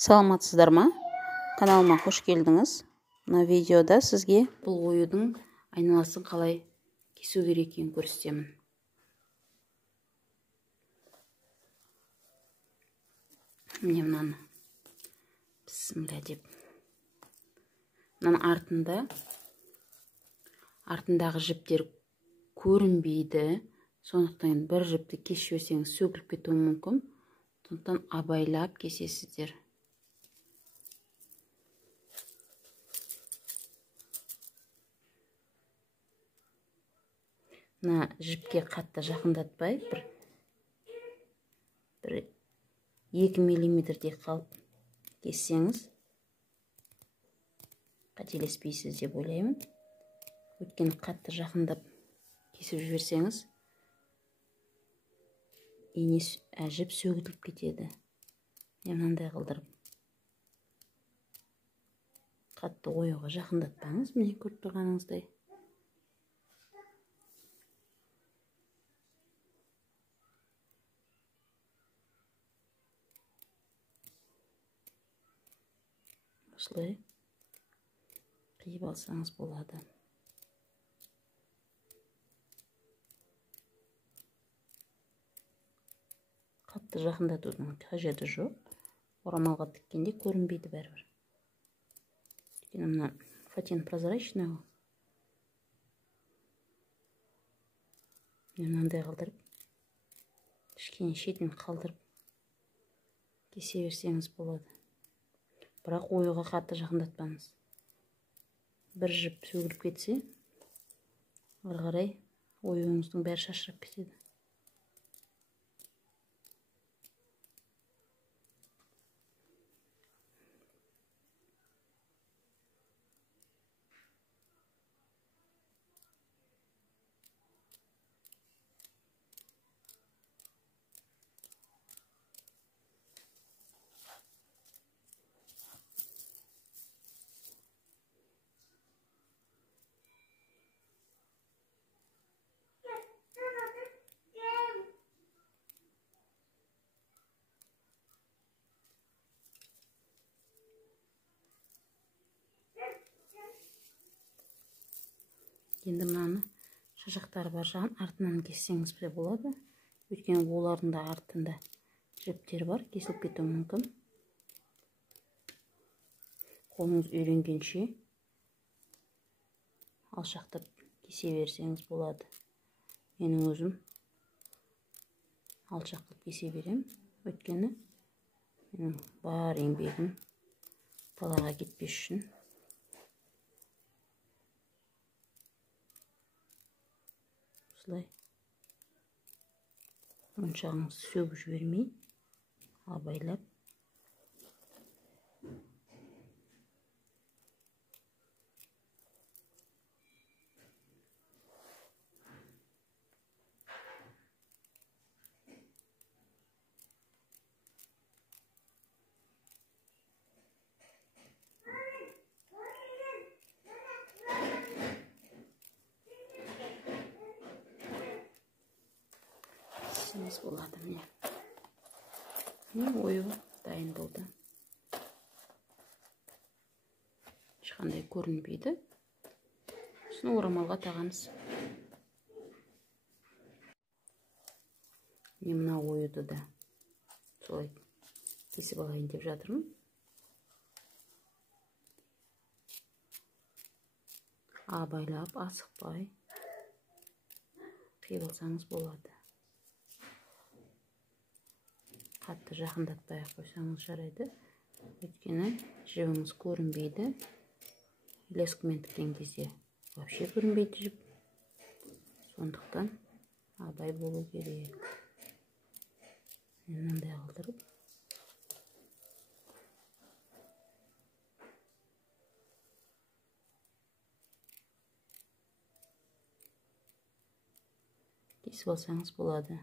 Саламатсыздар ма? Каналыма қош келдіңіз. Мына видеода сізге бұл оюдың айналасын қалай кесу керек екенін көрсетемін. Міне мынаны. Бісміллә деп. Мынаның артындағы жіптер көрінбейді. Сондықтан бір жіпті кесіп жіберсеңіз сөгіліп кетуі мүмкін. Сондықтан абайлап кесесіздер. Мына жіпке қатты жақындатпай, бір 2 миллиметрдей қалып кессеңіз қателеспейсіз деп ойлаймын. Өйткені қатты жақындап кесіп жіберсеңіз жіп сөгіліп кетеді. Мынандай қылдырып қатты оюға жақындатпаңыз, міне көріп тұрғаныңыздай. Осылай қиып алсаңыз болады. Қатты жақындатудың қажеті жоқ. Орамалға тіккенде көрінбейді бәрібір. Өйткені мына фатин прозрачный. Мынандай қалдырып, кішкене шетін қалдырып кесе берсеңіз болады. Бірақ оюға қатты жақындатпаңыз. Бір жіп сөгіліп кетсе, ары қарай оюыңыздың бәрі шашырап кетеді. Енді мынаны шашақтары бар жағын артынан кессеңіз де болады. Өйткені олардың да артында жіптер бар, кесіліп кетуі мүмкін. Қолыңыз үйренгенше алшақтап кесе берсеңіз болады. Менің өзім алшақтап кесе берем. Өйткені менің бар еңбегім далаға кетпес үшін. Осылай моншағыңызды сөгіп жібермей, абайлап болады. Міне ою дайын болды. Ешқандай көрінбейді. Сосын орамалға тағамыз. Мына оюды да солай кесіп алайын деп жатырмын. Абайлап, асықпай қиып алсаңыз болады. Қатты жақындатпай қойсаңыз жарайды. Өйткені жібіңіз көрінбейді. Лескімен тіккен кезде вообще көрінбейді жіп. Сондықтан абай болу керек. Мынандай қалдырып кесіп алсаңыз болады.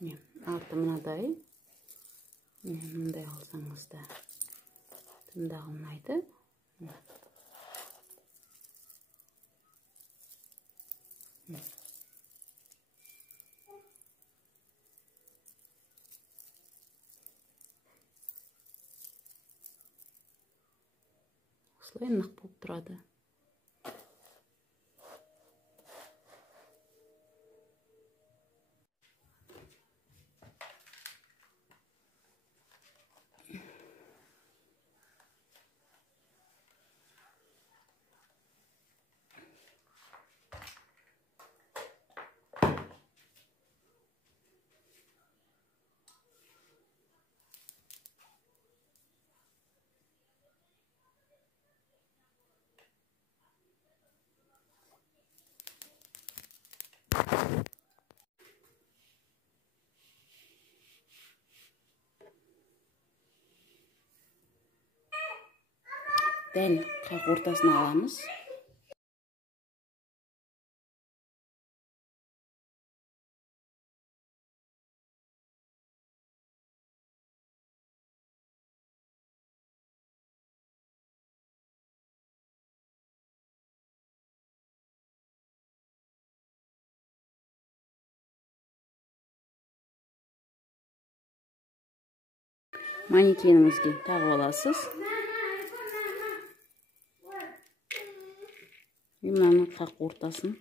Арты мынадай. Мындай алсаңыз да тымдағы ұнайды. Осылай нық болып тұрады. Дәл қақ ортасына аламыз. Манекеніңізге тағып аласыз. Мынаны қақ ортасын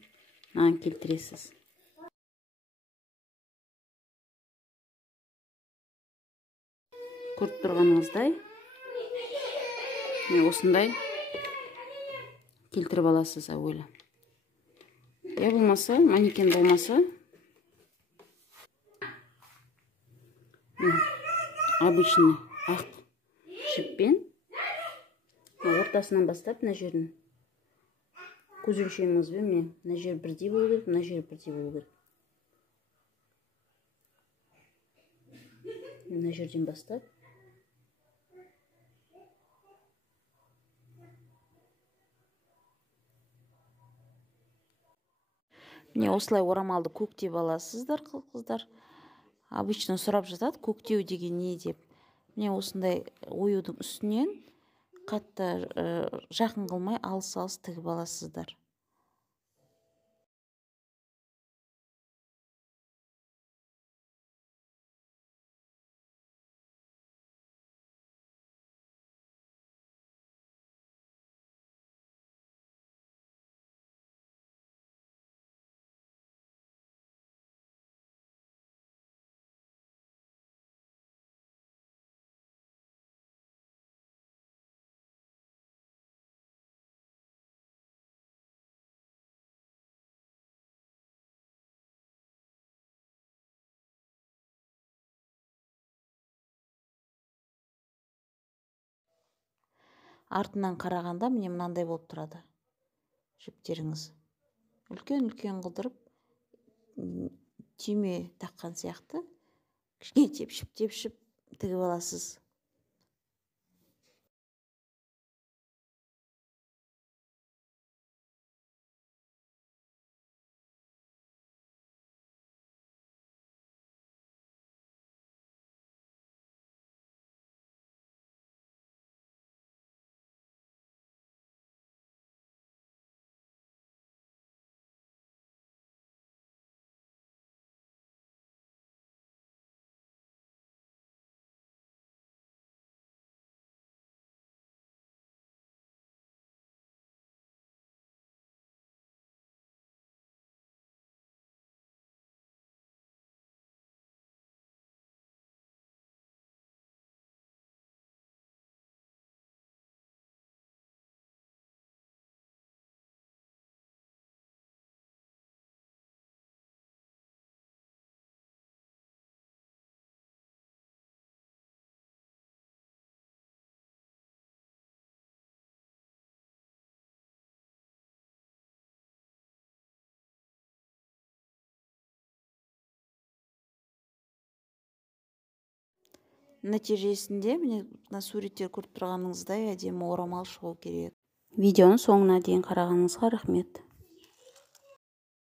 мынаған келтіресіз. Көріп тұрғаныңыздай осындай келтіріп аласыз әуелі. Я болмаса, манекен болмаса, обычный ақ жіппен ортасынан бастап мына жерін көз өлшеміңізбен мына жер бірдей болу керек, мына жер бірдей болу керек. Мына жерден бастап міне осылай орамалды көктеп аласыздар, қыздар. Обычно сұрап жатады, көктеу деген не деп. Міне осындай оюдың үстінен қатты жақын қылмай алыс-алыс тігіп аласыздар. Артынан қарағанда міне мынандай болып тұрады. Жіптеріңіз үлкен-үлкен қылдырып, түйме таққан сияқты кішкене тепшіп тігіп аласыз. Нәтижесінде мына суреттер көріп тұрғаныңыздай әдемі орамал шығу керек. Видеоны соңына дейін қарағаныңызға рахмет.